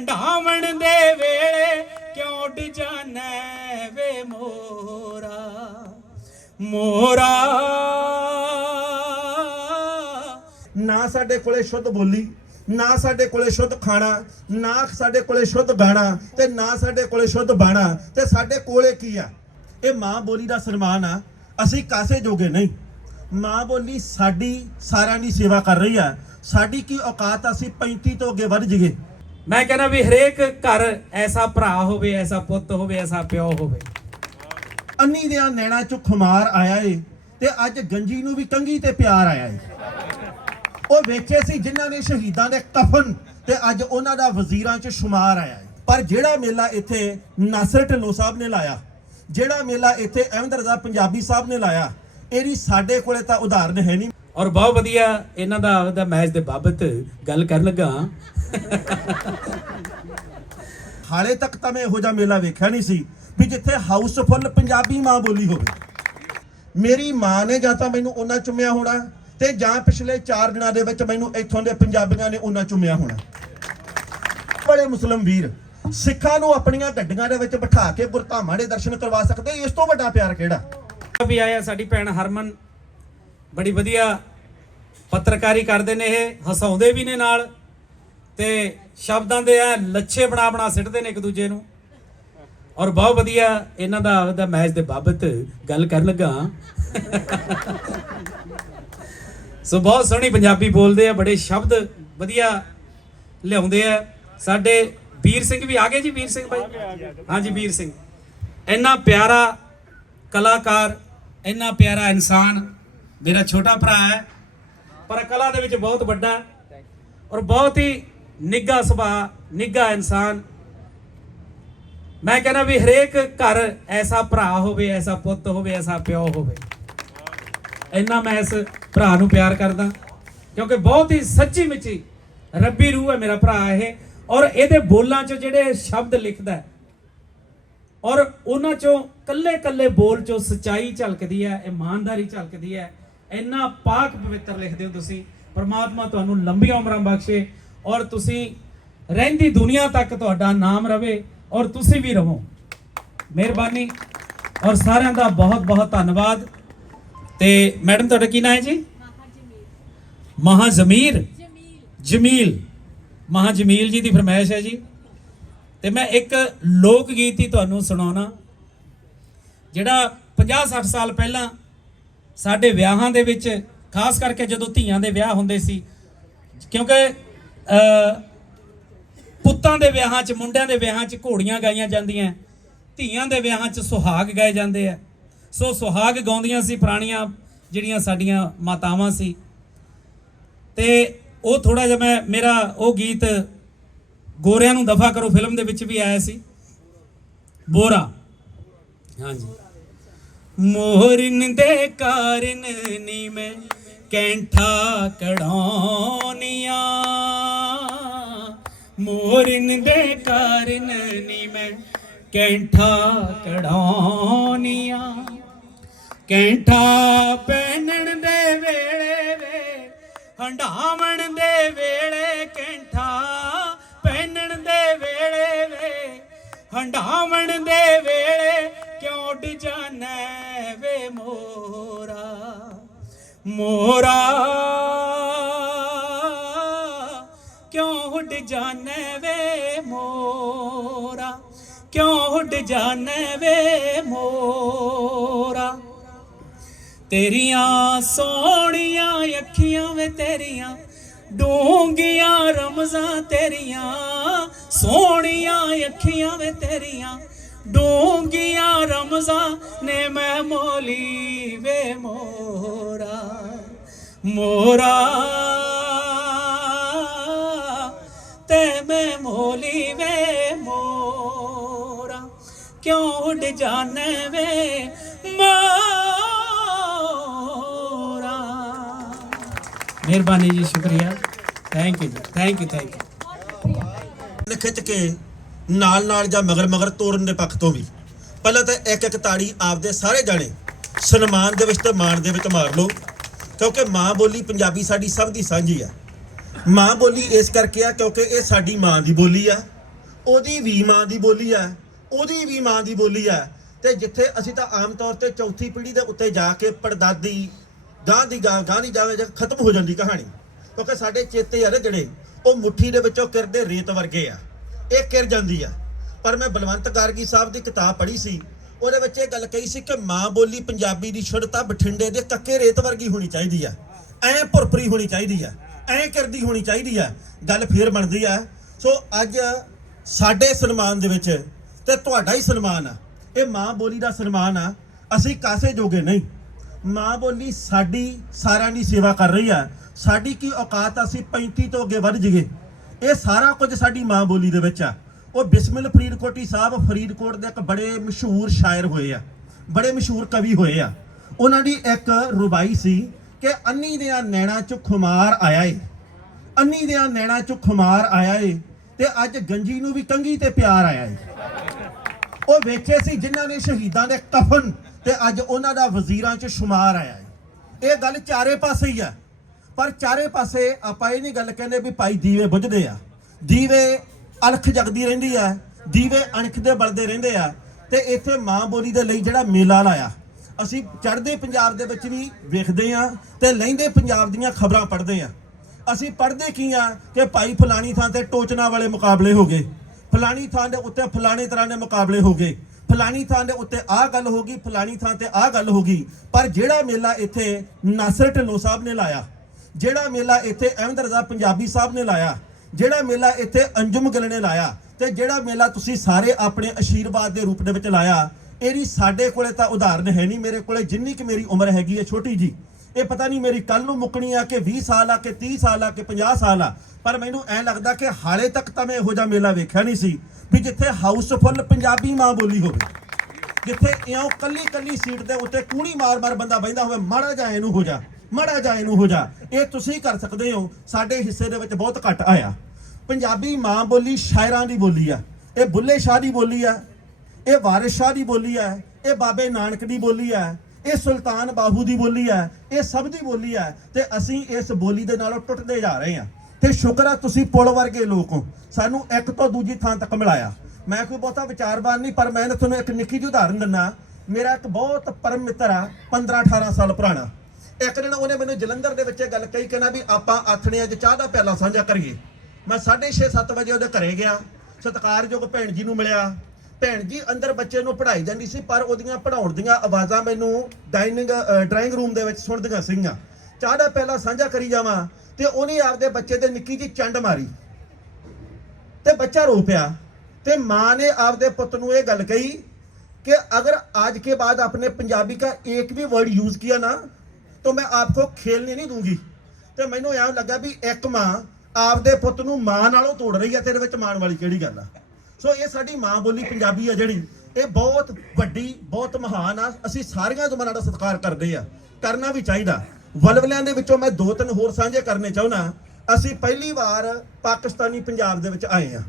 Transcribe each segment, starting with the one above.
ਹੰਡਾਵਣ ਦੇ ਵੇਲੇ ਕਿਉਂ ਉੱਡ ਜਾਣਾ ਵੇ ਮੋਰਾ ਮੋਰਾ। ਨਾ ਸਾਡੇ ਕੋਲੇ ਸ਼ੁੱਧ ਬੋਲੀ, ਨਾ ਸਾਡੇ ਕੋਲੇ ਸ਼ੁੱਧ ਖਾਣਾ, ਨਾ ਸਾਡੇ ਕੋਲੇ ਸ਼ੁੱਧ ਗਾਣਾ ਤੇ ਨਾ ਸਾਡੇ ਕੋਲੇ ਸ਼ੁੱਧ ਬਾਣਾ, ਤੇ ਸਾਡੇ ਕੋਲੇ ਕੀ ਆ? ਇਹ ਮਾਂ ਬੋਲੀ ਦਾ ਸਨਮਾਨ ਆ। ਅਸੀਂ ਕਾਸੇ ਜੋਗੇ ਨਹੀਂ। ਮਾਂ ਬੋਲੀ ਸਾਡੀ ਸਾਰਿਆਂ ਦੀ ਸੇਵਾ ਕਰ ਰਹੀ ਆ। ਸਾਡੀ ਕੀ ਔਕਾਤ ਆ? ਅਸੀਂ 35 ਤੋਂ ਅੱਗੇ ਵੱਧ ਜੀਏ। ਮੈਂ ਕਹਿੰਦਾ ਵੀ ਹਰੇਕ ਘਰ ਐਸਾ ਭਰਾ ਹੋਵੇ, ਐਸਾ ਪੁੱਤ ਹੋਵੇ, ਐਸਾ ਪਿਓ ਹੋਵੇ। ਅੰਨੀ ਦੇ ਨੈਣਾ ਚੋਂ ਖੁਮਾਰ ਆਇਆ ਏ ਤੇ ਅੱਜ ਗੰਜੀ ਨੂੰ ਵੀ ਕੰਗੀ ਤੇ ਪਿਆਰ ਆਇਆ ਏ। ਉਹ ਵੇਖੇ ਸੀ ਜਿਨ੍ਹਾਂ ਨੇ ਸ਼ਹੀਦਾਂ ਦੇ ਕਫਨ ਤੇ ਅੱਜ ਉਹਨਾਂ ਦਾ ਵਜ਼ੀਰਾਂ 'ਚ ਸ਼ੁਮਾਰ ਆਇਆ ਏ। ਪਰ ਜਿਹੜਾ ਮੇਲਾ ਇੱਥੇ ਨਾਸਰ ਢਿੱਲੋਂ ਸਾਹਿਬ ਨੇ ਲਾਇਆ, ਜਿਹੜਾ ਮੇਲਾ ਇੱਥੇ ਅਹਿਮਦ ਰਜ਼ਾ ਪੰਜਾਬੀ ਸਾਹਿਬ ਨੇ ਲਾਇਆ, ਇਹਦੀ ਸਾਡੇ ਕੋਲੇ ਤਾਂ ਉਦਾਹਰਨ ਹੈ ਨਹੀਂ। ਔਰ ਬਹੁਤ ਵਧੀਆ ਇਹਨਾਂ ਦਾ ਮੈਚ ਦੇ ਬਾਬਤ ਗੱਲ ਕਰਨ ਲੱਗਾ। ਹਾਲੇ ਤੱਕ ਤਾਂ ਮੈਂ ਇਹੋ ਜਿਹਾ ਮੇਲਾ ਵੇਖਿਆ ਨਹੀਂ ਸੀ ਵੀ ਜਿੱਥੇ ਹਾਊਸਫੁੱਲ ਪੰਜਾਬੀ ਮਾਂ ਬੋਲੀ ਹੋਵੇ। ਮੇਰੀ ਮਾਂ ਨੇ ਜਾਂ ਤਾਂ ਮੈਨੂੰ ਉਹਨਾਂ ਚੁੰਮਿਆ ਹੋਣਾ ਤੇ ਜਾਂ ਪਿਛਲੇ 4 ਦਿਨਾਂ ਦੇ ਵਿੱਚ ਮੈਨੂੰ ਇੱਥੋਂ ਦੇ ਪੰਜਾਬੀਆਂ ਨੇ ਉਹਨਾਂ ਚੁੰਮਿਆ ਹੋਣਾ। ਬੜੇ ਮੁਸਲਮ ਵੀਰ ਸਿੱਖਾਂ ਨੂੰ ਆਪਣੀਆਂ ਗੱਡੀਆਂ ਦੇ ਵਿੱਚ ਬਿਠਾ ਕੇ ਗੁਰਧਾਮਾਂ ਦੇ ਦਰਸ਼ਨ ਕਰਵਾ ਸਕਦੇ। ਇਸ ਤੋਂ ਵੱਡਾ ਪਿਆਰ ਕਿਹੜਾ? ਵੀ ਆਇਆ ਸਾਡੀ ਭੈਣ ਹਰਮਨ, ਬੜੀ ਵਧੀਆ ਪੱਤਰਕਾਰੀ ਕਰਦੇ ਨੇ, ਇਹ ਹਸਾਉਂਦੇ ਵੀ ਨੇ ਨਾਲ ਤੇ ਸ਼ਬਦਾਂ ਦੇ ਆ ਲੱਛੇ ਬਣਾ ਸਿੱਟਦੇ ਨੇ ਇੱਕ ਦੂਜੇ ਨੂੰ। ਔਰ ਬਹੁਤ ਵਧੀਆ ਇਹਨਾਂ ਦਾ ਮੈਚ ਦੇ ਬਾਬਤ ਗੱਲ ਕਰਨ ਲੱਗਾ। ਸੋ ਬਹੁਤ ਸੋਹਣੀ ਪੰਜਾਬੀ ਬੋਲਦੇ ਆ, ਬੜੇ ਸ਼ਬਦ ਵਧੀਆ ਲਿਆਉਂਦੇ ਆ। ਸਾਡੇ ਵੀਰ ਸਿੰਘ ਵੀ ਆ ਗਏ ਜੀ। ਵੀਰ ਸਿੰਘ ਭਾਈ, ਹਾਂਜੀ ਵੀਰ ਸਿੰਘ ਇੰਨਾ ਪਿਆਰਾ ਕਲਾਕਾਰ, ਇੰਨਾ ਪਿਆਰਾ ਇਨਸਾਨ, ਮੇਰਾ ਛੋਟਾ ਭਰਾ ਹੈ ਪਰ ਕਲਾ ਦੇ ਵਿੱਚ ਬਹੁਤ ਵੱਡਾ ਔਰ ਬਹੁਤ ਹੀ ਨਿੱਘਾ ਸੁਭਾਅ, ਨਿੱਘਾ ਇਨਸਾਨ। ਮੈਂ ਕਹਿੰਦਾ ਵੀ ਹਰੇਕ ਘਰ ਐਸਾ ਭਰਾ ਹੋਵੇ, ਐਸਾ ਪੁੱਤ ਹੋਵੇ, ਐਸਾ ਪਿਓ ਹੋਵੇ। ਇੰਨਾ ਮੈਂ ਇਸ ਭਰਾ ਨੂੰ ਪਿਆਰ ਕਰਦਾ ਕਿਉਂਕਿ ਬਹੁਤ ਹੀ ਸੱਚੀ ਮੁੱਚੀ ਰੱਬੀ ਰੂਹ ਹੈ ਮੇਰਾ ਭਰਾ ਇਹ। ਔਰ ਇਹਦੇ ਬੋਲਾਂ 'ਚ ਜਿਹੜੇ ਸ਼ਬਦ ਲਿਖਦਾ ਔਰ ਉਹਨਾਂ 'ਚੋਂ ਕੱਲੇ ਬੋਲ 'ਚੋਂ ਸੱਚਾਈ ਝਲਕਦੀ ਹੈ, ਇਮਾਨਦਾਰੀ ਝਲਕਦੀ ਹੈ। ਇੰਨਾ ਪਾਕ ਪਵਿੱਤਰ ਲਿਖਦੇ ਹੋ ਤੁਸੀਂ। ਪਰਮਾਤਮਾ ਤੁਹਾਨੂੰ ਲੰਬੀਆਂ ਉਮਰਾਂ ਬਖਸ਼ੇ ਔਰ ਤੁਸੀਂ ਰਹਿੰਦੀ ਦੁਨੀਆ ਤੱਕ ਤੁਹਾਡਾ ਨਾਮ ਰਵੇ ਔਰ ਤੁਸੀਂ ਵੀ ਰਹੋ। ਮਿਹਰਬਾਨੀ ਔਰ ਸਾਰਿਆਂ ਦਾ ਬਹੁਤ ਬਹੁਤ ਧੰਨਵਾਦ। ਤੇ ਮੈਡਮ ਤੁਹਾਡਾ ਕੀ ਨਾਮ ਹੈ ਜੀ? ਮਹਾਜ਼ਮੀਰ ਜਮੀਲ। ਮਹਾਜਮੀਲ ਜੀ ਦੀ ਫਰਮਾਇਸ਼ ਹੈ ਜੀ। ਤੇ ਮੈਂ ਇੱਕ ਲੋਕ ਗੀਤ ਹੀ ਤੁਹਾਨੂੰ ਸੁਣਾਉਣਾ ਜਿਹੜਾ 50-60 ਸਾਲ ਪਹਿਲਾਂ ਸਾਡੇ ਵਿਆਹਾਂ ਦੇ ਵਿੱਚ, ਖਾਸ ਕਰਕੇ ਜਦੋਂ ਧੀਆਂ ਦੇ ਵਿਆਹ ਹੁੰਦੇ ਸੀ, ਕਿਉਂਕਿ ਪੁੱਤਾਂ ਦੇ ਵਿਆਹਾਂ 'ਚ, ਮੁੰਡਿਆਂ ਦੇ ਵਿਆਹਾਂ 'ਚ ਘੋੜੀਆਂ ਗਾਈਆਂ ਜਾਂਦੀਆਂ, ਧੀਆਂ ਦੇ ਵਿਆਹਾਂ 'ਚ ਸੁਹਾਗ ਗਾਏ ਜਾਂਦੇ ਆ। ਸੋ ਸੁਹਾਗ ਗਾਉਂਦੀਆਂ ਸੀ ਪੁਰਾਣੀਆਂ ਜਿਹੜੀਆਂ ਸਾਡੀਆਂ ਮਾਤਾਵਾਂ ਸੀ। ਤੇ ਉਹ ਥੋੜਾ ਜਿਹਾ ਮੇਰਾ ਉਹ ਗੀਤ ਗੋਰਿਆਂ ਨੂੰ ਦਫਾ ਕਰੋ ਫਿਲਮ ਦੇ ਵਿੱਚ ਵੀ ਆਇਆ ਸੀ, ਬੋਰਾ। ਹਾਂਜੀ। ਮੋਹਰਨ ਦੇ ਕਾਰਨ ਨੀ ਮੈਂ ਕੈਂਠਾ ਕਢਾਉਣੀਆਂ, ਮੋਹਰਨ ਦੇ ਕਾਰਨ ਨੀ ਮੈਂ ਕੈਂਠਾ ਕਢਾਉਣੀਆਂ, ਕੈਂਠਾ ਪਹਿਨਣ ਦੇ ਵੇਲੇ ਵੇ ਹੰਡਾਵਣ ਦੇ ਵੇਲੇ, ਕੈਂਠਾ ਪਹਿਨਣ ਦੇ ਵੇਲੇ ਵੇ ਹੰਡਾਵਣ ਦੇ ਵੇਲੇ ਕਿਉਂ ਉੱਡ ਜਾਣਾ ਵੇ ਮੋਰਾ ਮੋਰਾ, ਕਿਉਂ ਉੱਡ ਜਾਣਾ ਵੇ ਮੋਰਾ, ਕਿਉਂ ਉੱਡ ਜਾਣਾ ਵੇ ਮੋਰਾ। ਤੇਰੀਆਂ ਸੋਹਣੀਆਂ ਅੱਖੀਆਂ ਵੇ ਤੇਰੀਆਂ ਡੂੰਘੀਆਂ ਰਮਜ਼ਾਂ, ਤੇਰੀਆਂ ਸੋਹਣੀਆਂ ਅੱਖੀਆਂ ਵੇ ਤੇਰੀਆਂ ਡੂੰਘੀਆਂ ਰਮਜ਼ਾਂ ਨੇ ਮੈਂ ਮੋਲੀ ਵੇ ਮੋਰਾ ਮੋਰਾ, ਤੇ ਮੈਂ ਮੋਲੀ ਵੇ ਮੋਰਾ, ਕਿਉਂ ਉੱਡ ਜਾਣਾ ਵੇ ਮੋਰਾ। ਮਿਹਰਬਾਨੀ ਜੀ, ਸ਼ੁਕਰੀਆ, ਥੈਂਕ ਯੂ ਜੀ, ਥੈਂਕ ਯੂ। ਖਿੱਚ ਕੇ ਨਾਲ ਜਾਂ ਮਗਰ ਤੋੜਨ ਦੇ ਪੱਖ ਤੋਂ ਵੀ ਪਹਿਲਾਂ ਤਾਂ ਇੱਕ ਤਾੜੀ ਆਪਦੇ ਸਾਰੇ ਜਾਣੇ ਸਨਮਾਨ ਦੇ ਵਿੱਚ ਤੇ ਮਾਣ ਦੇ ਵਿੱਚ ਮਾਰ ਲਓ, ਕਿਉਂਕਿ ਮਾਂ ਬੋਲੀ ਪੰਜਾਬੀ ਸਾਡੀ ਸਭ ਦੀ ਸਾਂਝੀ ਆ। ਮਾਂ ਬੋਲੀ ਇਸ ਕਰਕੇ ਆ ਕਿਉਂਕਿ ਇਹ ਸਾਡੀ ਮਾਂ ਦੀ ਬੋਲੀ ਆ ਉਹਦੀ ਵੀ ਮਾਂ ਦੀ ਬੋਲੀ ਹੈ, ਉਹਦੀ ਵੀ ਮਾਂ ਦੀ ਬੋਲੀ ਹੈ। ਤੇ ਜਿੱਥੇ ਅਸੀਂ ਤਾਂ ਆਮ ਤੌਰ ਤੇ ਚੌਥੀ ਪੀੜ੍ਹੀ ਦੇ ਉੱਤੇ ਜਾ ਕੇ ਪੜਦਾਦੀ ਗਾਂ ਦੀ ਜਾਵੇ ਖਤਮ ਹੋ ਜਾਂਦੀ ਕਹਾਣੀ, ਕਿਉਂਕਿ ਸਾਡੇ ਚੇਤੇ ਆ ਜਿਹੜੇ ਉਹ ਮੁੱਠੀ ਦੇ ਵਿੱਚੋਂ ਕਿਰਦੇ ਰੇਤ ਵਰਗੇ ਆ, ਇਹ ਕਿਰ ਜਾਂਦੀ ਆ। ਪਰ ਮੈਂ ਬਲਵੰਤ ਗਾਰਗੀ ਸਾਹਿਬ ਦੀ ਕਿਤਾਬ ਪੜ੍ਹੀ ਸੀ, ਉਹਦੇ ਵਿੱਚ ਇਹ ਗੱਲ ਕਹੀ ਸੀ ਕਿ ਮਾਂ ਬੋਲੀ ਪੰਜਾਬੀ ਦੀ ਸ਼ੁੱਧਤਾ ਬਠਿੰਡੇ ਦੇ ਕੱਕੇ ਰੇਤ ਵਰਗੀ ਹੋਣੀ ਚਾਹੀਦੀ ਆ, ਐਂ ਭੁਰਭੁਰੀ ਹੋਣੀ ਚਾਹੀਦੀ ਆ, ਐਂ ਕਰਦੀ ਹੋਣੀ ਚਾਹੀਦੀ ਆ। ਗੱਲ ਫੇਰ ਬਣਦੀ ਆ। ਸੋ ਅੱਜ ਸਾਡੇ ਸਨਮਾਨ ਦੇ ਵਿੱਚ ਤੇ ਤੁਹਾਡਾ ਹੀ ਸਨਮਾਨ ਆ, ਇਹ ਮਾਂ ਬੋਲੀ ਦਾ ਸਨਮਾਨ ਆ। ਅਸੀਂ ਕਾਸੇ ਜੋਗੇ ਨਹੀਂ, ਮਾਂ ਬੋਲੀ ਸਾਡੀ ਸਾਰਿਆਂ ਦੀ ਸੇਵਾ ਕਰ ਰਹੀ ਆ। ਸਾਡੀ ਕੀ ਔਕਾਤ ਆ, ਅਸੀਂ 35 ਤੋਂ ਅੱਗੇ ਵੱਧ ਜੀਏ। ਇਹ ਸਾਰਾ ਕੁਝ ਸਾਡੀ ਮਾਂ ਬੋਲੀ ਦੇ ਵਿੱਚ ਆ। ਉਹ ਬਿਸਮਿਲ ਫਰੀਦਕੋਟੀ ਸਾਹਿਬ ਫਰੀਦਕੋਟ ਦੇ ਇੱਕ ਬੜੇ ਮਸ਼ਹੂਰ ਸ਼ਾਇਰ ਹੋਏ ਆ, ਬੜੇ ਮਸ਼ਹੂਰ ਕਵੀ ਹੋਏ ਆ। ਉਹਨਾਂ ਦੀ ਇੱਕ ਰੁਬਾਈ ਸੀ ਕਿ ਅੰਨੀ ਦਿਆਂ ਨੈਣਾ ਚ ਖੁਮਾਰ ਆਇਆ ਏ, ਅੰਨੀ ਦਿਆਂ ਨੈਣਾ ਚ ਖੁਮਾਰ ਆਇਆ ਏ, ਤੇ ਅੱਜ ਗੰਜੀ ਨੂੰ ਵੀ ਕੰਘੀ ਤੇ ਪਿਆਰ ਆਇਆ ਏ। ਉਹ ਵੇਖੇ ਸੀ ਜਿਨ੍ਹਾਂ ਨੇ ਸ਼ਹੀਦਾਂ ਦੇ ਕਫਨ, ਤੇ ਅੱਜ ਉਹਨਾਂ ਦਾ ਵਜ਼ੀਰਾਂ 'ਚ ਸ਼ੁਮਾਰ ਆਇਆ ਹੈ। ਇਹ ਗੱਲ ਚਾਰੇ ਪਾਸੇ ਹੀ ਆ, ਪਰ ਚਾਰੇ ਪਾਸੇ ਆਪਾਂ ਇਹ ਨਹੀਂ ਗੱਲ ਕਹਿੰਦੇ ਵੀ ਭਾਈ ਦੀਵੇ ਬੁਝਦੇ ਆ, ਦੀਵੇ ਅਣਖ ਜਗਦੀ ਰਹਿੰਦੀ ਆ, ਦੀਵੇ ਅਣਖ ਦੇ ਬਲਦੇ ਰਹਿੰਦੇ ਆ। ਤੇ ਇੱਥੇ ਮਾਂ ਬੋਲੀ ਦੇ ਲਈ ਜਿਹੜਾ ਮੇਲਾ ਲਾਇਆ, ਅਸੀਂ ਚੜ੍ਹਦੇ ਪੰਜਾਬ ਦੇ ਵਿੱਚ ਵੀ ਵੇਖਦੇ ਆ ਤੇ ਲਹਿੰਦੇ ਪੰਜਾਬ ਦੀਆਂ ਖਬਰਾਂ ਪੜ੍ਹਦੇ ਆ। ਅਸੀਂ ਪੜ੍ਹਦੇ ਕੀ ਆ ਕਿ ਭਾਈ ਫਲਾਣੀ ਥਾਂ ਤੇ ਟੋਚਨਾ ਵਾਲੇ ਮੁਕਾਬਲੇ ਹੋ ਗਏ, ਫਲਾਣੀ ਥਾਂ ਦੇ ਉੱਤੇ ਫਲਾਣੇ ਤਰ੍ਹਾਂ ਦੇ ਮੁਕਾਬਲੇ ਹੋ ਗਏ, ਫਲਾਣੀ ਥਾਂ ਦੇ ਉੱਤੇ ਆਹ ਗੱਲ ਹੋ ਗਈ, ਫਲਾਣੀ ਥਾਂ ਤੇ ਆਹ ਗੱਲ ਹੋ ਗਈ। ਪਰ ਜਿਹੜਾ ਮੇਲਾ ਇੱਥੇ ਨਾਸਰ ਢਿੱਲੋਂ ਸਾਹਿਬ ਨੇ ਲਾਇਆ, ਜਿਹੜਾ ਮੇਲਾ ਇੱਥੇ ਅਹਿਮਦ ਰਜ਼ਾ ਪੰਜਾਬੀ ਸਾਹਿਬ ਨੇ ਲਾਇਆ, ਜਿਹੜਾ ਮੇਲਾ ਇੱਥੇ ਅੰਜੁਮ ਗਿੱਲ ਨੇ ਲਾਇਆ, ਤੇ ਜਿਹੜਾ ਮੇਲਾ ਤੁਸੀਂ ਸਾਰੇ ਆਪਣੇ ਆਸ਼ੀਰਵਾਦ ਦੇ ਰੂਪ ਦੇ ਵਿੱਚ ਲਾਇਆ, ਇਹਦੀ ਸਾਡੇ ਕੋਲੇ ਤਾਂ ਉਦਾਹਰਨ ਹੈ ਨਹੀਂ। ਮੇਰੇ ਕੋਲੇ ਜਿੰਨੀ ਕਿ ਮੇਰੀ ਉਮਰ ਹੈਗੀ ਹੈ ਛੋਟੀ ਜੀ, ਇਹ ਪਤਾ ਨਹੀਂ ਮੇਰੀ ਕੱਲ ਨੂੰ ਮੁੱਕਣੀ ਆ ਕਿ 20 ਸਾਲ ਆ ਕਿ 30 ਸਾਲ ਆ ਕਿ 50 ਸਾਲ ਆ, ਪਰ ਮੈਨੂੰ ਐਂ ਲੱਗਦਾ ਕਿ ਹਾਲੇ ਤੱਕ ਤਾਂ ਮੈਂ ਇਹੋ ਜਿਹਾ ਮੇਲਾ ਵੇਖਿਆ ਨਹੀਂ ਸੀ ਵੀ ਜਿੱਥੇ ਹਾਊਸਫੁੱਲ ਪੰਜਾਬੀ ਮਾਂ ਬੋਲੀ ਹੋਵੇ, ਜਿੱਥੇ ਇਉਂ ਕੱਲੀ ਸੀਟ ਦੇ ਉੱਤੇ ਕੂਣੀ ਮਾਰ ਬੰਦਾ ਬਹਿੰਦਾ ਹੋਵੇ, ਮਾੜਾ ਜਾ ਇਹਨੂੰ ਹੋ ਜਾ, ਮਾੜਾ ਜਾ ਇਹਨੂੰ ਹੋ ਜਾ। ਇਹ ਤੁਸੀਂ ਕਰ ਸਕਦੇ ਹੋ, ਸਾਡੇ ਹਿੱਸੇ ਦੇ ਵਿੱਚ ਬਹੁਤ ਘੱਟ ਆਇਆ। ਪੰਜਾਬੀ ਮਾਂ ਬੋਲੀ ਸ਼ਾਇਰਾਂ ਦੀ ਬੋਲੀ ਆ, ਇਹ ਬੁੱਲੇ ਸ਼ਾਹ ਦੀ ਬੋਲੀ ਆ, ਇਹ ਵਾਰਿਸ ਸ਼ਾਹ ਦੀ ਬੋਲੀ ਆ, ਇਹ ਬਾਬੇ ਨਾਨਕ ਦੀ ਬੋਲੀ ਆ, ਇਹ ਸੁਲਤਾਨ ਬਾਹੂ ਦੀ ਬੋਲੀ ਆ, ਇਹ ਸਭ ਦੀ ਬੋਲੀ ਆ। ਤੇ ਅਸੀਂ ਇਸ ਬੋਲੀ ਦੇ ਨਾਲੋਂ ਟੁੱਟਦੇ ਜਾ ਰਹੇ ਹਾਂ। ਤੇ ਸ਼ੁਕਰ ਆ ਤੁਸੀਂ ਪੁਲ ਵਰਗੇ ਲੋਕ ਹੋ, ਸਾਨੂੰ ਇੱਕ ਤੋਂ ਦੂਜੀ ਥਾਂ ਤੱਕ ਮਿਲਾਇਆ। ਮੈਂ ਕੋਈ ਬਹੁਤਾ ਵਿਚਾਰਵਾਨ ਨਹੀਂ, ਪਰ ਮੈਂ ਤੁਹਾਨੂੰ ਇੱਕ ਨਿੱਕੀ ਜਿਹੀ ਉਦਾਹਰਨ ਦਿੰਦਾ। ਮੇਰਾ ਇੱਕ ਬਹੁਤ ਪਰਮ ਮਿੱਤਰ ਆ, 15-18 ਸਾਲ ਪੁਰਾਣਾ। ਇੱਕ ਦਿਨ ਉਹਨੇ ਮੈਨੂੰ ਜਲੰਧਰ ਦੇ ਵਿੱਚ ਇਹ ਗੱਲ ਕਹੀ, ਕਹਿੰਦਾ ਵੀ ਆਪਾਂ ਆਥਣੇ ਅੱਜ ਚਾਹ ਦਾ ਪਿਆਲਾ ਸਾਂਝਾ ਕਰੀਏ। ਮੈਂ 6:30-7 ਵਜੇ ਉਹਦੇ ਘਰੇ ਗਿਆ, ਸਤਿਕਾਰਯੋਗ ਭੈਣ ਜੀ ਨੂੰ ਮਿਲਿਆ। ਭੈਣ ਜੀ ਅੰਦਰ ਬੱਚੇ ਨੂੰ ਪੜ੍ਹਾਈ ਜਾਂਦੀ ਸੀ, ਪਰ ਉਹਦੀਆਂ ਪੜ੍ਹਾਉਣ ਦੀਆਂ ਆਵਾਜ਼ਾਂ ਮੈਨੂੰ ਡਰਾਇੰਗ ਰੂਮ ਦੇ ਵਿੱਚ ਸੁਣਦੀਆਂ ਸੀਗੀਆਂ। ਚਾਹ ਦਾ ਪਿਆਲਾ ਸਾਂਝਾ ਕਰੀ ਜਾਵਾਂ ਤੇ ਉਹਨੇ ਆਪਦੇ ਬੱਚੇ ਤੇ ਨਿੱਕੀ ਜਿਹੀ ਚੰਡ ਮਾਰੀ ਤੇ ਬੱਚਾ ਰੋ ਪਿਆ। ਤੇ ਮਾਂ ਨੇ ਆਪਦੇ ਪੁੱਤ ਨੂੰ ਇਹ ਗੱਲ ਕਹੀ कि अगर आज के बाद आपने पंजाबी का एक भी वर्ड यूज किया ना तो मैं आपको खेलने नहीं दूंगी। तो मैनू ऐ लगा भी एक मां आपदे पुत नूं मां नालों तोड़ रही है, तेरे विच माण वाली किहड़ी गल आ। सो ये साडी मां बोली पंजाबी है जिहड़ी ये बहुत वड्डी बहुत महान आ। असीं सारियां ज़बानां दा सत्कार करदे आ, करना भी चाहिदा। वलवलियां दे विचों मैं 2-3 होर साझे करने चाहुंदा। असीं पहली बार पाकिस्तानी पंजाब दे विच आए आ।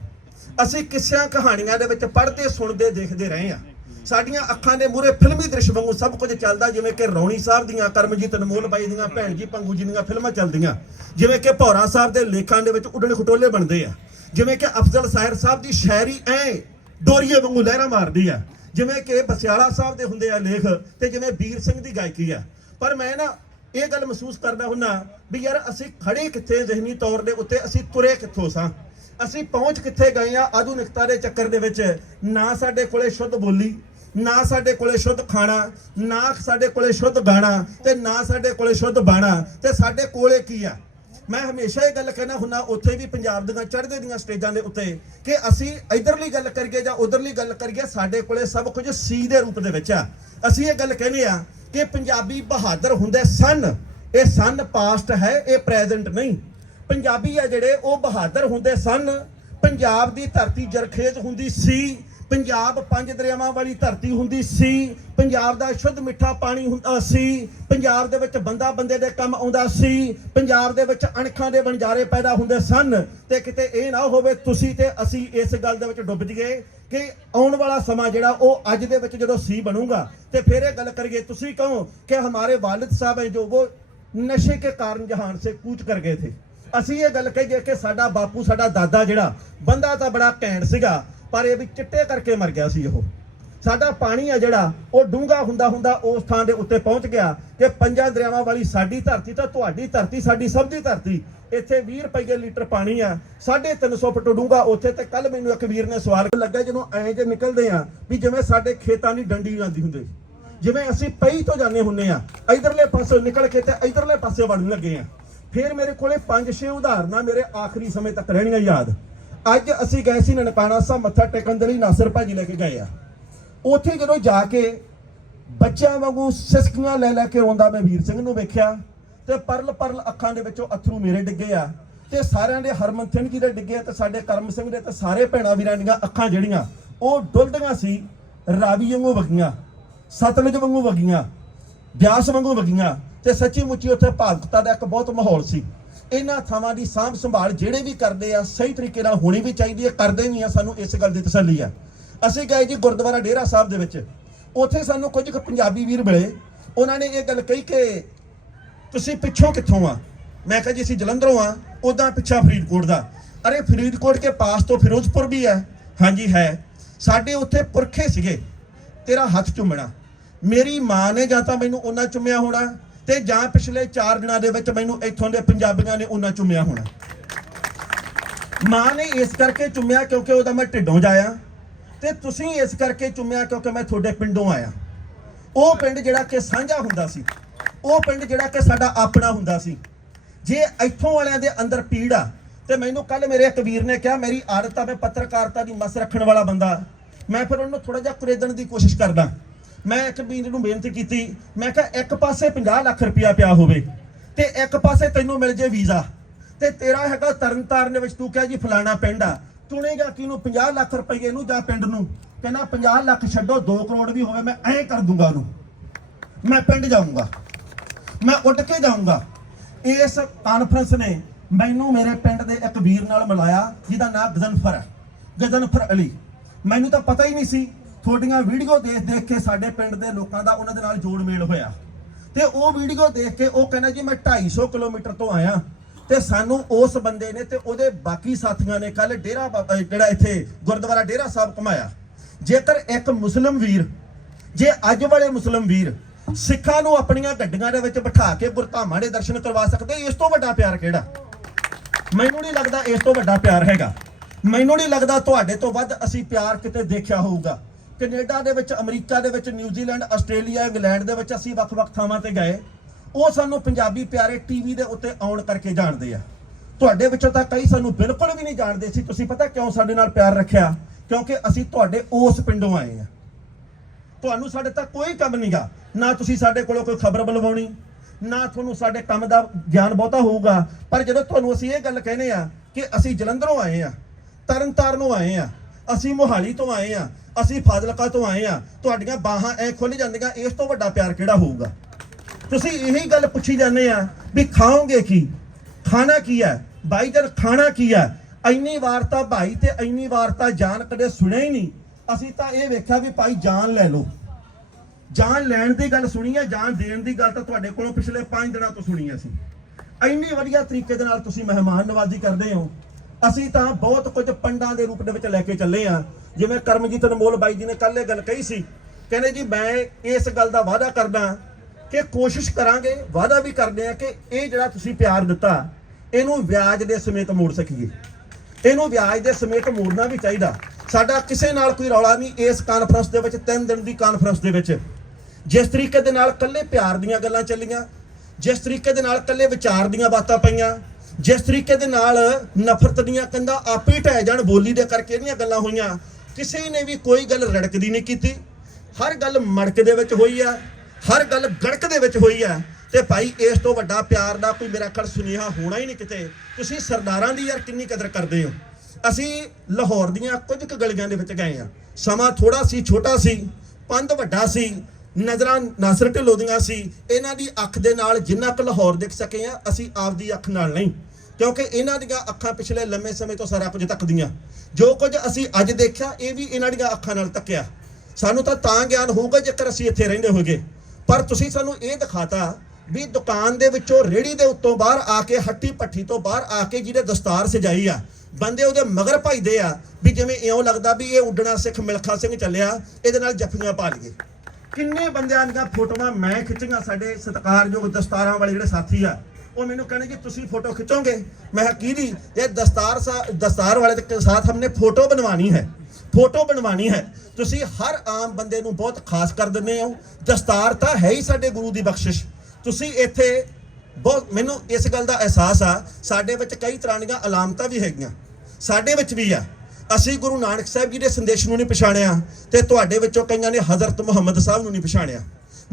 असीं किस्सियां कहाणियां दे विच पढ़दे सुणदे देखदे रहे आ। साडियां अखां दे मूहरे फिल्मी दृश्य वांगू सब कुछ चलदा, जिवें कि रौणी साहब दीयां, करमजीत अनमोल बाई दीयां, भैण जी पंगू जी दीयां फिल्मां चलदियां, जिवें कि भौरा साहब दे लेखां दे विच उडण खटोले बनदे आ, जिवें कि अफजल साहिर साहब दी शायरी ऐ डोरीए वांगू लहरां मारदी आ, जिवें कि बसियाला साहब दे हुंदे आ लेख, ते जिवें वीर सिंह दी गायकी आ। पर मैं ना ਇਹ ਗੱਲ ਮਹਿਸੂਸ ਕਰਦਾ ਹੁੰਨਾ ਵੀ ਯਾਰ ਅਸੀਂ ਖੜੇ ਕਿੱਥੇ ਜ਼ਿਹਨੀ ਤੌਰ ਦੇ ਉੱਤੇ, ਅਸੀਂ ਤੁਰੇ ਕਿੱਥੋਂ ਸਾਂ, ਅਸੀਂ ਪਹੁੰਚ ਕਿੱਥੇ ਗਏ ਆ ਆਧੁਨਿਕਤਾ ਦੇ ਚੱਕਰ ਦੇ ਵਿੱਚ। ਨਾ ਸਾਡੇ ਕੋਲੇ ਸ਼ੁੱਧ ਬੋਲੀ, ਨਾ ਸਾਡੇ ਕੋਲੇ ਸ਼ੁੱਧ ਖਾਣਾ, ਨਾ ਸਾਡੇ ਕੋਲੇ ਸ਼ੁੱਧ ਗਾਣਾ, ਤੇ ਨਾ ਸਾਡੇ ਕੋਲੇ ਸ਼ੁੱਧ ਬਾਣਾ, ਤੇ ਸਾਡੇ ਕੋਲੇ ਕੀ ਆ। ਮੈਂ ਹਮੇਸ਼ਾ ਇਹ ਗੱਲ ਕਹਿਣਾ ਹੁੰਨਾ ਉੱਥੇ ਵੀ ਪੰਜਾਬ ਦੀਆਂ ਚੜ੍ਹਦੇ ਦੀਆਂ ਸਟੇਜਾਂ ਦੇ ਉੱਤੇ ਕਿ ਅਸੀਂ ਇਧਰਲੀ ਗੱਲ ਕਰੀਏ ਜਾਂ ਉਧਰਲੀ ਗੱਲ ਕਰੀਏ, ਸਾਡੇ ਕੋਲੇ ਸਭ ਕੁਝ ਸੀ ਦੇ ਰੂਪ ਦੇ ਵਿੱਚ ਆ। ਅਸੀਂ ਇਹ ਗੱਲ ਕਹਿੰਦੇ ਆ कि पंजाबी बहादुर हुंदे सन, ये सन पास्ट है, ये प्रेजेंट नहीं। पंजाबी है जेड़े वो बहादुर हुंदे सन। पंजाब दी धरती जरखेज हुंदी सी, पंजाब 5 दरियावां वाली धरती हुंदी सी, पंजाब दा शुद्ध मिठा पानी हुंदा सी, पंजाब दे विच बंदा बंदे दे काम आउंदा सी, पंजाब दे विच अणखां दे बनजारे पैदा हुंदे सन। ते किते इह ना होवे तुसीं ते असीं इस गल दे विच डुੱਬ जाईए कि आने वाला समा जिहड़ा वो अज दे विच जदों सी बनूगा ते फिर ये गल करिए तुसीं कहो कि हमारे वालिद साहब हैं जो वो नशे के कारण जहान से कूच कर गए थे। असीं ये गल कहिए कि साडा बापू साडा दादा जिहड़ा बंदा तां बड़ा घैंट सीगा, ਪਰ ਇਹ ਵੀ ਚਿੱਟੇ ਕਰਕੇ ਮਰ ਗਿਆ ਸੀ। ਉਹ ਸਾਡਾ ਪਾਣੀ ਆ ਜਿਹੜਾ ਉਹ ਡੂੰਘਾ ਹੁੰਦਾ ਹੁੰਦਾ ਉਸ ਥਾਂ ਦੇ ਉੱਤੇ ਪਹੁੰਚ ਗਿਆ ਕਿ ਪੰਜਾਂ ਦਰਿਆਵਾਂ ਵਾਲੀ ਸਾਡੀ ਧਰਤੀ ਤਾਂ ਤੁਹਾਡੀ ਧਰਤੀ, ਸਾਡੀ ਸਭ ਦੀ ਧਰਤੀ। ਇੱਥੇ 20 ਰੁਪਏ ਲੀਟਰ ਪਾਣੀ ਆ, 350 ਫੁੱਟ ਡੂੰਘਾ ਉੱਥੇ। ਤੇ ਕੱਲ ਮੈਨੂੰ ਇੱਕ ਵੀਰ ਨੇ ਸਵਾਲ ਲੱਗਾ, ਜਦੋਂ ਐਂ ਜੇ ਨਿਕਲਦੇ ਆ ਵੀ ਜਿਵੇਂ ਸਾਡੇ ਖੇਤਾਂ ਦੀ ਡੰਡੀ ਜਾਂਦੀ ਹੁੰਦੀ, ਜਿਵੇਂ ਅਸੀਂ ਪਈ ਤੋਂ ਜਾਂਦੇ ਹੁੰਨੇ ਆ, ਇਧਰਲੇ ਪਾਸੇ ਨਿਕਲ ਕੇ ਤੇ ਇਧਰਲੇ ਪਾਸੇ ਵੜਨ ਲੱਗੇ ਆ। ਫਿਰ ਮੇਰੇ ਕੋਲੇ 5-6 ਉਦਾਹਰਨਾਂ ਮੇਰੇ ਆਖਰੀ ਸਮੇਂ ਤੱਕ ਰਹਿਣੀਆਂ ਯਾਦ। ਅੱਜ ਅਸੀਂ ਗਏ ਸੀ ਨਨਕਾਣਾ ਸਾਹਿਬ ਮੱਥਾ ਟੇਕਣ ਦੇ ਲਈ, ਨਾਸਰ ਭਾਜੀ ਲੈ ਕੇ ਗਏ ਆ। ਉੱਥੇ ਜਦੋਂ ਜਾ ਕੇ ਬੱਚਿਆਂ ਵਾਂਗੂ ਸਿਸਕੀਆਂ ਲੈ ਕੇ ਰੋਂਦਾ ਮੈਂ ਵੀਰ ਸਿੰਘ ਨੂੰ ਵੇਖਿਆ ਤੇ ਪਰਲ ਅੱਖਾਂ ਦੇ ਵਿੱਚੋਂ ਅਥਰੂ ਮੇਰੇ ਡਿੱਗੇ ਆ ਤੇ ਸਾਰਿਆਂ ਦੇ, ਹਰਮਨ ਜੀ ਦੇ ਡਿੱਗੇ ਤੇ ਸਾਡੇ ਕਰਮ ਸਿੰਘ ਦੇ ਤੇ ਸਾਰੇ ਭੈਣਾਂ ਵੀਰਾਂ ਦੀਆਂ ਅੱਖਾਂ ਜਿਹੜੀਆਂ ਉਹ ਡੁੱਲਦੀਆਂ ਸੀ, ਰਾਵੀ ਵਾਂਗੂ ਵਗੀਆਂ, ਸਤਲੁਜ ਵਾਂਗੂ ਵਗੀਆਂ, ਬਿਆਸ ਵਾਂਗੂ ਵਗੀਆਂ। ਤੇ ਸੱਚੀ ਮੁੱਚੀ ਉੱਥੇ ਭਾਵੁਕਤਾ ਦਾ ਇੱਕ ਬਹੁਤ ਮਾਹੌਲ ਸੀ। ਇਹਨਾਂ ਥਾਵਾਂ ਦੀ ਸਾਂਭ ਸੰਭਾਲ ਜਿਹੜੇ ਵੀ ਕਰਦੇ ਆ ਸਹੀ ਤਰੀਕੇ ਨਾਲ ਹੋਣੀ ਵੀ ਚਾਹੀਦੀ ਹੈ, ਕਰਦੇ ਵੀ ਆ, ਸਾਨੂੰ ਇਸ ਗੱਲ ਦੀ ਤਸੱਲੀ ਆ। ਅਸੀਂ ਗਏ ਜੀ ਗੁਰਦੁਆਰਾ ਡੇਰਾ ਸਾਹਿਬ ਦੇ ਵਿੱਚ, ਉੱਥੇ ਸਾਨੂੰ ਕੁਝ ਕੁ ਪੰਜਾਬੀ ਵੀਰ ਮਿਲੇ। ਉਹਨਾਂ ਨੇ ਇਹ ਗੱਲ ਕਹੀ ਕਿ ਤੁਸੀਂ ਪਿੱਛੋਂ ਕਿੱਥੋਂ ਆ? ਮੈਂ ਕਿਹਾ ਜੀ ਅਸੀਂ ਜਲੰਧਰੋਂ ਆ। ਉੱਦਾਂ ਪਿੱਛਾ ਫਰੀਦਕੋਟ ਦਾ। ਅਰੇ ਫਰੀਦਕੋਟ ਕੇ ਪਾਸ ਤੋਂ ਫਿਰੋਜ਼ਪੁਰ ਵੀ ਹੈ। ਹਾਂਜੀ ਹੈ। ਸਾਡੇ ਉੱਥੇ ਪੁਰਖੇ ਸੀਗੇ ਤੇਰਾ ਹੱਥ ਚੁੰਮਣਾ। ਮੇਰੀ ਮਾਂ ਨੇ ਜਾਂ ਤਾਂ ਮੈਨੂੰ ਉਹਨਾਂ ਚੁੰਮਿਆ ਹੋਣਾ ਤੇ ਜਾਂ ਪਿਛਲੇ 4 ਦਿਨਾਂ ਦੇ ਵਿੱਚ ਮੈਨੂੰ ਇੱਥੋਂ ਦੇ ਪੰਜਾਬੀਆਂ ਨੇ ਉਹਨਾਂ ਚੁੰਮਿਆ ਹੋਣਾ। ਮਾਂ ਨੇ ਇਸ ਕਰਕੇ ਚੁੰਮਿਆ ਕਿਉਂਕਿ ਉਹਦਾ ਮੈਂ ਢਿੱਡੋਂ ਜਾਇਆ, ਤੇ ਤੁਸੀਂ ਇਸ ਕਰਕੇ ਚੁੰਮਿਆ ਕਿਉਂਕਿ ਮੈਂ ਤੁਹਾਡੇ ਪਿੰਡੋਂ ਆਇਆ। ਉਹ ਪਿੰਡ ਜਿਹੜਾ ਕਿ ਸਾਂਝਾ ਹੁੰਦਾ ਸੀ, ਉਹ ਪਿੰਡ ਜਿਹੜਾ ਕਿ ਸਾਡਾ ਆਪਣਾ ਹੁੰਦਾ ਸੀ। ਜੇ ਇੱਥੋਂ ਵਾਲਿਆਂ ਦੇ ਅੰਦਰ ਪੀੜ ਆ, ਤੇ ਮੈਨੂੰ ਕੱਲ ਮੇਰੇ ਇੱਕ ਵੀਰ ਨੇ ਕਿਹਾ, ਮੇਰੀ ਆਦਤ ਆ, ਮੈਂ ਪੱਤਰਕਾਰਤਾ ਦੀ ਮਸ ਰੱਖਣ ਵਾਲਾ ਬੰਦਾ, ਮੈਂ ਫਿਰ ਉਹਨੂੰ ਥੋੜਾ ਜਿਹਾ ਕੁਰੇਦਣ ਦੀ ਕੋਸ਼ਿਸ਼ ਕਰਦਾ। ਮੈਂ ਇੱਕ ਵੀਰ ਨੂੰ ਬੇਨਤੀ ਕੀਤੀ, ਮੈਂ ਕਿਹਾ ਇੱਕ ਪਾਸੇ 50 ਲੱਖ ਰੁਪਇਆ ਪਿਆ ਹੋਵੇ ਤੇ ਇੱਕ ਪਾਸੇ ਤੈਨੂੰ ਮਿਲ ਜੇ ਵੀਜ਼ਾ, ਤੇ ਤੇਰਾ ਹੈਗਾ ਤਰਨਤਾਰਨ ਦੇ ਵਿੱਚ, ਤੂੰ ਕਿਹਾ ਜੀ ਫਲਾਣਾ ਪਿੰਡ ਆ, ਚੁਣੇਗਾ ਕਿਹਨੂੰ? 50 ਲੱਖ ਰੁਪਏ ਨੂੰ ਜਾਂ ਪਿੰਡ ਨੂੰ? ਕਹਿੰਦਾ 50 ਲੱਖ ਛੱਡੋ, 2 ਕਰੋੜ ਵੀ ਹੋਵੇ ਮੈਂ ਐਂ ਕਰ ਦੂੰਗਾ ਉਹਨੂੰ, ਮੈਂ ਪਿੰਡ ਜਾਊਂਗਾ, ਮੈਂ ਉੱਡ ਕੇ ਜਾਊਂਗਾ। ਇਸ ਕਾਨਫਰੰਸ ਨੇ ਮੈਨੂੰ ਮੇਰੇ ਪਿੰਡ ਦੇ ਇੱਕ ਵੀਰ ਨਾਲ ਮਿਲਾਇਆ ਜਿਹਦਾ ਨਾਮ ਗਜ਼ਨਫਰ ਅਲੀ। ਮੈਨੂੰ ਤਾਂ ਪਤਾ ਹੀ ਨਹੀਂ ਸੀ, ਤੁਹਾਡੀਆਂ ਵੀਡੀਓ ਦੇਖ ਕੇ ਸਾਡੇ ਪਿੰਡ ਦੇ ਲੋਕਾਂ ਦਾ ਉਹਨਾਂ ਦੇ ਨਾਲ ਜੋੜ ਮੇਲ ਹੋਇਆ। ਤੇ ਉਹ ਵੀਡੀਓ ਦੇਖ ਕੇ ਉਹ ਕਹਿੰਦਾ ਜੀ ਮੈਂ 250 ਕਿਲੋਮੀਟਰ ਤੋਂ ਆਇਆ। ਤੇ ਸਾਨੂੰ ਉਸ ਬੰਦੇ ਨੇ ਤੇ ਉਹਦੇ ਬਾਕੀ ਸਾਥੀਆਂ ਨੇ ਕੱਲ ਡੇਰਾ ਜਿਹੜਾ ਇੱਥੇ ਗੁਰਦੁਆਰਾ ਡੇਰਾ ਸਾਹਿਬ ਘੁਮਾਇਆ। ਜੇਕਰ ਇੱਕ ਮੁਸਲਿਮ ਵੀਰ, ਜੇ ਅੱਜ ਵਾਲੇ ਮੁਸਲਿਮ ਵੀਰ ਸਿੱਖਾਂ ਨੂੰ ਆਪਣੀਆਂ ਗੱਡੀਆਂ ਦੇ ਵਿੱਚ ਬਿਠਾ ਕੇ ਗੁਰਧਾਮਾਂ ਦੇ ਦਰਸ਼ਨ ਕਰਵਾ ਸਕਦੇ, ਇਸ ਤੋਂ ਵੱਡਾ ਪਿਆਰ ਕਿਹੜਾ? ਮੈਨੂੰ ਨਹੀਂ ਲੱਗਦਾ ਇਸ ਤੋਂ ਵੱਡਾ ਪਿਆਰ ਹੈਗਾ। ਮੈਨੂੰ ਨਹੀਂ ਲੱਗਦਾ ਤੁਹਾਡੇ ਤੋਂ ਵੱਧ ਅਸੀਂ ਪਿਆਰ ਕਿਤੇ ਦੇਖਿਆ ਹੋਊਗਾ। ਕੈਨੇਡਾ ਦੇ ਵਿੱਚ, ਅਮਰੀਕਾ ਦੇ ਵਿੱਚ, ਨਿਊਜ਼ੀਲੈਂਡ, ਆਸਟ੍ਰੇਲੀਆ, ਇੰਗਲੈਂਡ ਦੇ ਵਿੱਚ ਅਸੀਂ ਵੱਖ-ਵੱਖ ਥਾਵਾਂ ਤੇ ਗਏ। ਉਹ ਸਾਨੂੰ ਪੰਜਾਬੀ ਪਿਆਰੇ ਟੀਵੀ ਦੇ ਉੱਤੇ ਆਉਣ ਕਰਕੇ ਜਾਣਦੇ ਆ। ਤੁਹਾਡੇ ਵਿੱਚੋਂ ਤਾਂ ਕਈ ਸਾਨੂੰ ਬਿਲਕੁਲ ਵੀ ਨਹੀਂ ਜਾਣਦੇ ਸੀ। ਤੁਸੀਂ ਪਤਾ ਕਿਉਂ ਸਾਡੇ ਨਾਲ ਪਿਆਰ ਰੱਖਿਆ? ਕਿਉਂਕਿ ਅਸੀਂ ਤੁਹਾਡੇ ਉਸ ਪਿੰਡੋਂ ਆਏ ਆ। ਤੁਹਾਨੂੰ ਸਾਡੇ ਤੱਕ ਕੋਈ ਕੰਮ ਨਹੀਂਗਾ, ਨਾ ਤੁਸੀਂ ਸਾਡੇ ਕੋਲੋਂ ਕੋਈ ਖਬਰ ਬੁਲਵਾਉਣੀ, ਨਾ ਤੁਹਾਨੂੰ ਸਾਡੇ ਕੰਮ ਦਾ ਗਿਆਨ ਬਹੁਤਾ ਹੋਊਗਾ। ਪਰ ਜਦੋਂ ਤੁਹਾਨੂੰ ਅਸੀਂ ਇਹ ਗੱਲ ਕਹਿੰਦੇ ਆ ਕਿ ਅਸੀਂ ਜਲੰਧਰੋਂ ਆਏ ਆ, ਤਰਨਤਾਰਨੋਂ ਆਏ ਆ, ਅਸੀਂ ਮੋਹਾਲੀ ਤੋਂ ਆਏ ਆ, ਅਸੀਂ ਫਾਜ਼ਿਲਕਾ ਤੋਂ ਆਏ ਆ, ਤੁਹਾਡੀਆਂ ਬਾਹਾਂ ਐ ਖੁੱਲ ਜਾਂਦੀਆਂ, ਇਸ ਤੋਂ ਵੱਡਾ ਪਿਆਰ ਕਿਹੜਾ ਹੋਊਗਾ? ਤੁਸੀਂ ਇਹੀ ਗੱਲ ਪੁੱਛੀ ਜਾਂਦੇ ਆ ਵੀ ਖਾਓਗੇ ਕੀ, ਖਾਣਾ ਕੀ ਹੈ ਭਾਈ ਜਨ, ਖਾਣਾ ਕੀ ਹੈ? ਇੰਨੀ ਵਾਰ ਤਾਂ ਭਾਈ ਤੇ ਇੰਨੀ ਵਾਰ ਤਾਂ ਜਾਨ ਕਦੇ ਸੁਣਿਆ ਹੀ ਨਹੀਂ। ਅਸੀਂ ਤਾਂ ਇਹ ਵੇਖਿਆ ਵੀ ਭਾਈ ਜਾਨ ਲੈ ਲਓ। ਜਾਨ ਲੈਣ ਦੀ ਗੱਲ ਸੁਣੀ ਹੈ, ਜਾਨ ਦੇਣ ਦੀ ਗੱਲ ਤਾਂ ਤੁਹਾਡੇ ਕੋਲੋਂ ਪਿਛਲੇ 5 ਦਿਨਾਂ ਤੋਂ ਸੁਣੀ ਹੈ। ਅਸੀਂ ਇੰਨੀ ਵਧੀਆ ਤਰੀਕੇ ਦੇ ਨਾਲ ਤੁਸੀਂ ਮਹਿਮਾਨ ਨਵਾਜ਼ੀ ਕਰਦੇ ਹੋ। ਅਸੀਂ ਤਾਂ ਬਹੁਤ ਕੁਝ ਪੰਡਾਂ ਦੇ ਰੂਪ ਦੇ ਵਿੱਚ ਲੈ ਕੇ ਚੱਲੇ ਆ। ਜਿਵੇਂ ਕਰਮਜੀਤ ਅਨਮੋਲ ਬਾਈ ਜੀ ਨੇ ਕੱਲ ਇਹ ਗੱਲ ਕਹੀ ਸੀ, ਕਹਿੰਦੇ ਜੀ ਮੈਂ ਇਸ ਗੱਲ ਦਾ ਵਾਅਦਾ ਕਰਦਾ ਕਿ ਕੋਸ਼ਿਸ਼ ਕਰਾਂਗੇ, ਵਾਅਦਾ ਵੀ ਕਰਦੇ ਆ ਕਿ ਇਹ ਜਿਹੜਾ ਤੁਸੀਂ ਪਿਆਰ ਦਿੱਤਾ ਇਹਨੂੰ ਵਿਆਜ ਦੇ ਸਮੇਤ ਮੋੜ ਸਕੀਏ। ਇਹਨੂੰ ਵਿਆਜ ਦੇ ਸਮੇਤ ਮੋੜਨਾ ਵੀ ਚਾਹੀਦਾ। ਸਾਡਾ ਕਿਸੇ ਨਾਲ ਕੋਈ ਰੌਲਾ ਨਹੀਂ। ਇਸ ਕਾਨਫਰੰਸ ਦੇ ਵਿੱਚ 3 ਦਿਨ ਦੀ ਕਾਨਫਰੰਸ ਦੇ ਵਿੱਚ ਜਿਸ ਤਰੀਕੇ ਦੇ ਨਾਲ ਕੱਲੇ ਪਿਆਰ ਦੀਆਂ ਗੱਲਾਂ ਚੱਲੀਆਂ, ਜਿਸ ਤਰੀਕੇ ਦੇ ਨਾਲ ਕੱਲੇ ਵਿਚਾਰ ਦੀਆਂ ਬਾਤਾਂ ਪਈਆਂ, ਜਿਸ ਤਰੀਕੇ ਦੇ ਨਾਲ ਨਫ਼ਰਤ ਦੀਆਂ ਕੰਧਾਂ ਆਪੇ ਢਹਿ ਜਾਣ ਬੋਲੀ ਦੇ ਕਰਕੇ ਇਹਦੀਆਂ ਗੱਲਾਂ ਹੋਈਆਂ, ਕਿਸੇ ਨੇ ਵੀ ਕੋਈ ਗੱਲ ਰੜਕਦੀ ਨਹੀਂ ਕੀਤੀ। ਹਰ ਗੱਲ ਮੜਕ ਦੇ ਵਿੱਚ ਹੋਈ ਆ, ਹਰ ਗੱਲ ਗੜਕ ਦੇ ਵਿੱਚ ਹੋਈ ਆ। ਤੇ ਭਾਈ ਇਸ ਤੋਂ ਵੱਡਾ ਪਿਆਰ ਦਾ ਕੋਈ ਮੇਰਾ ਖਿਆਲ ਸੁਨੇਹਾ ਹੋਣਾ ਹੀ ਨਹੀਂ ਕਿਤੇ। ਤੁਸੀਂ ਸਰਦਾਰਾਂ ਦੀ ਯਾਰ ਕਿੰਨੀ ਕਦਰ ਕਰਦੇ ਹੋ। ਅਸੀਂ ਲਾਹੌਰ ਦੀਆਂ ਕੁਝ ਕੁ ਗਲੀਆਂ ਦੇ ਵਿੱਚ ਗਏ ਆ। ਸਮਾਂ ਥੋੜਾ ਸੀ, ਛੋਟਾ ਸੀ, ਪੰਧ ਵੱਡਾ ਸੀ, ਨਜ਼ਰਾਂ ਨਾਸਰ ਢਿੱਲੋਂ ਦੀਆਂ ਸੀ। ਇਹਨਾਂ ਦੀ ਅੱਖ ਦੇ ਨਾਲ ਜਿੰਨਾ ਕੁ ਲਾਹੌਰ ਦੇਖ ਸਕੇ ਆ, ਅਸੀਂ ਆਪਦੀ ਅੱਖ ਨਾਲ ਨਹੀਂ, ਕਿਉਂਕਿ ਇਹਨਾਂ ਦੀਆਂ ਅੱਖਾਂ ਪਿਛਲੇ ਲੰਮੇ ਸਮੇਂ ਤੋਂ ਸਾਰਾ ਕੁਝ ਤੱਕਦੀਆਂ। ਜੋ ਕੁਝ ਅਸੀਂ ਅੱਜ ਦੇਖਿਆ ਇਹ ਵੀ ਇਹਨਾਂ ਦੀਆਂ ਅੱਖਾਂ ਨਾਲ ਤੱਕਿਆ। ਸਾਨੂੰ ਤਾਂ ਗਿਆਨ ਹੋਊਗਾ ਜੇਕਰ ਅਸੀਂ ਇੱਥੇ ਰਹਿੰਦੇ ਹੋਗੇ। ਪਰ ਤੁਸੀਂ ਸਾਨੂੰ ਇਹ ਦਿਖਾਤਾ ਵੀ ਦੁਕਾਨ ਦੇ ਵਿੱਚੋਂ ਰੇੜੀ ਦੇ ਉੱਤੋਂ ਬਾਹਰ ਆ ਕੇ, ਹੱਟੀ ਪੱਠੀ ਤੋਂ ਬਾਹਰ ਆ ਕੇ ਜਿਹਦੇ ਦਸਤਾਰ ਸਜਾਈ ਆ, ਬੰਦੇ ਉਹਦੇ ਮਗਰ ਭਜਦੇ ਆ ਵੀ ਜਿਵੇਂ ਇਉਂ ਲੱਗਦਾ ਵੀ ਇਹ ਉੱਡਣਾ ਸਿੱਖ ਮਿਲਖਾ ਸਿੰਘ ਚੱਲਿਆ, ਇਹਦੇ ਨਾਲ ਜੱਫੀਆਂ ਪਾ ਲਈਏ। ਕਿੰਨੇ ਬੰਦਿਆਂ ਦੀਆਂ ਫੋਟੋਆਂ ਮੈਂ ਖਿੱਚੀਆਂ, ਸਾਡੇ ਸਤਿਕਾਰਯੋਗ ਦਸਤਾਰਾਂ ਵਾਲੇ ਜਿਹੜੇ ਸਾਥੀ ਆ ਉਹ ਮੈਨੂੰ ਕਹਿੰਦੇ ਕਿ ਤੁਸੀਂ फोटो खिंचोगे। मैं की दी ये दस्तार वाले के साथ हमने फोटो बनवानी है, फोटो बनवानी है। ਤੁਸੀਂ ਹਰ ਆਮ ਬੰਦੇ ਨੂੰ ਬਹੁਤ ਖਾਸ ਕਰ ਦਿੰਦੇ ਹੋ। ਦਸਤਾਰ ਤਾਂ ਹੈ ਹੀ ਸਾਡੇ ਗੁਰੂ ਦੀ ਬਖਸ਼ਿਸ਼। ਤੁਸੀਂ ਇੱਥੇ ਬਹੁਤ, ਮੈਨੂੰ ਇਸ ਗੱਲ ਦਾ ਅਹਿਸਾਸ ਆ, ਸਾਡੇ ਵਿੱਚ ਕਈ ਤਰ੍ਹਾਂ ਦੀਆਂ ਅਲਾਮਤਾਂ ਵੀ ਹੈਗੀਆਂ, ਸਾਡੇ ਵਿੱਚ ਵੀ ਆ। ਅਸੀਂ ਗੁਰੂ ਨਾਨਕ ਸਾਹਿਬ ਜੀ ਦੇ ਸੰਦੇਸ਼ ਨੂੰ ਨਹੀਂ ਪਛਾਣਿਆ ਤੇ ਤੁਹਾਡੇ ਵਿੱਚੋਂ ਕਈਆਂ ਨੇ ਹਜ਼ਰਤ ਮੁਹੰਮਦ ਸਾਹਿਬ ਨੂੰ ਨਹੀਂ ਪਛਾਣਿਆ।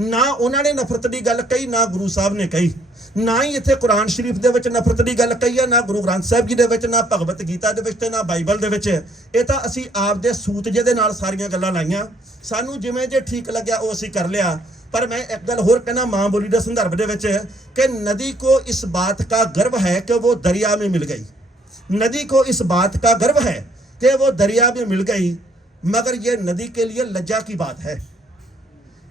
ਨਾ ਉਹਨਾਂ ਨੇ ਨਫ਼ਰਤ ਦੀ ਗੱਲ ਕਹੀ, ਨਾ ਗੁਰੂ ਸਾਹਿਬ ਨੇ ਕਹੀ, ਨਾ ਹੀ ਇੱਥੇ ਕੁਰਾਨ ਸ਼ਰੀਫ ਦੇ ਵਿੱਚ ਨਫ਼ਰਤ ਦੀ ਗੱਲ ਕਹੀ ਆ, ਨਾ ਗੁਰੂ ਗ੍ਰੰਥ ਸਾਹਿਬ ਜੀ ਦੇ ਵਿੱਚ, ਨਾ ਭਗਵਤ ਗੀਤਾ ਦੇ ਵਿੱਚ ਤੇ ਨਾ ਬਾਈਬਲ ਦੇ ਵਿੱਚ। ਇਹ ਤਾਂ ਅਸੀਂ ਆਪਦੇ ਸੂਤ ਜਿਹੇ ਦੇ ਨਾਲ ਸਾਰੀਆਂ ਗੱਲਾਂ ਲਾਈਆਂ, ਸਾਨੂੰ ਜਿਵੇਂ ਜੇ ਠੀਕ ਲੱਗਿਆ ਉਹ ਅਸੀਂ ਕਰ ਲਿਆ। पर मैं एक गल होर कहना माँ बोली के संदर्भ दे विच कि नदी को इस बात का गर्व है कि वो दरिया में मिल गई, नदी को इस बात का गर्व है कि वो दरिया में मिल गई, मगर ये नदी के लिए लज्जा की बात है।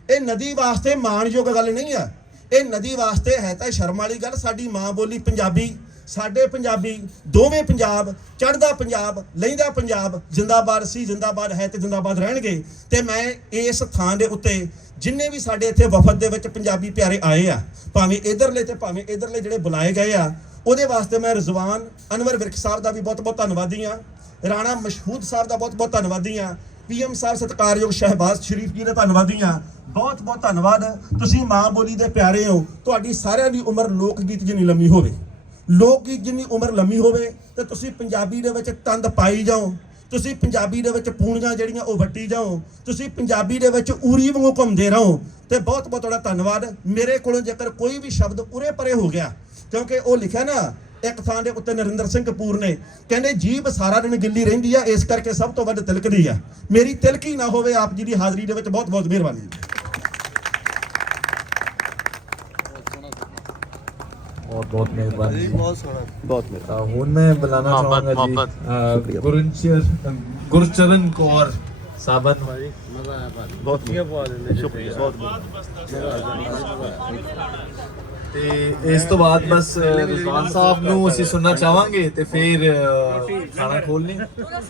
ये नदी वास्ते माणयोग गल नहीं है, ये नदी वास्ते है तो शर्म वाली गल। साडी माँ बोली पंजाबी, साडे पंजाबी दोवें पंजाब, चढ़दा पंजाब लहिंदा पंजाब जिंदाबाद सी, जिंदाबाद है ते जिंदाबाद रहणगे। ते मैं इस थां दे उत्ते जिन्ने भी साडे इत्थे वफद दे विच पंजाबी प्यारे आए आ, भावें इधरले ते भावें इधरले जिहड़े बुलाए गए आ, ਉਹਦੇ ਵਾਸਤੇ मैं रिजवान अनवर विरक साहब का भी बहुत बहुत धन्नवादी हाँ, राणा मशहूद साहब का बहुत बहुत धन्नवादी हाँ, PM साहब सत्कारयोग शहबाज शरीफ जी का धन्नवादी हाँ। बहुत बहुत धन्नवाद। तुसीं माँ बोली दे प्यारे हो, तुहाडी सारिਆਂ ਦੀ उम्र लोक गीत जिन्नी लंबी होवे, लोक गीत जिन्नी उम्र लंबी होवे ते तुसीं पंजाबी दे विच तंद पाई जाओ, तुसीं पंजाबी दे विच पूणियां ਜਿਹੜੀਆਂ ਉਹ ਵੱਟੀ ਜਾਓ, ਤੁਸੀਂ ਪੰਜਾਬੀ ਦੇ ਵਿੱਚ ਉਰੀ ਵਾਂਗੂ ਘੁੰਮਦੇ ਰਹੋ। ਤੇ ਬਹੁਤ ਬਹੁਤ ਤੁਹਾਡਾ ਧੰਨਵਾਦ। ਮੇਰੇ ਕੋਲੋਂ ਜੇਕਰ ਕੋਈ ਵੀ ਸ਼ਬਦ ਉਰੇ ਪਰੇ ਹੋ ਗਿਆ, ਕਿਉਂਕਿ ਉਹ ਲਿਖਿਆ ਨਾ ਇੱਕ ਥਾਂ ਦੇ ਉੱਤੇ ਨਰਿੰਦਰ ਸਿੰਘ ਕਪੂਰ ਨੇ, ਕਹਿੰਦੇ ਜੀਭ ਸਾਰਾ ਦਿਨ ਗਿੱਲੀ ਰਹਿੰਦੀ ਆ, ਇਸ ਕਰਕੇ ਸਭ ਤੋਂ ਵੱਧ ਤਿਲਕਦੀ ਆ। ਮੇਰੀ ਤਿਲਕੀ ਨਾ ਹੋਵੇ ਆਪ ਜੀ ਦੀ ਹਾਜ਼ਰੀ ਦੇ ਵਿੱਚ। ਬਹੁਤ ਬਹੁਤ ਮਿਹਰਬਾਨੀ। बहुत बहुत मेहरबानी, बहुत सोहना, बहुत मेहरबानी। हूँ मैं बुलाना चाहूँगा जी गुरचरण कौर साबन। बहुत शुक्रिया, ਤੇ ਇਸ ਤੋਂ ਬਾਅਦ ਬਸ ਰਿਜ਼ਵਾਨ ਸਾਹਿਬ ਨੂੰ ਅਸੀਂ ਸੁਣਨਾ ਚਾਹਾਂਗੇ ਤੇ ਫਿਰ ਖਾਣਾ ਖੋਲ੍ਹਣੇ।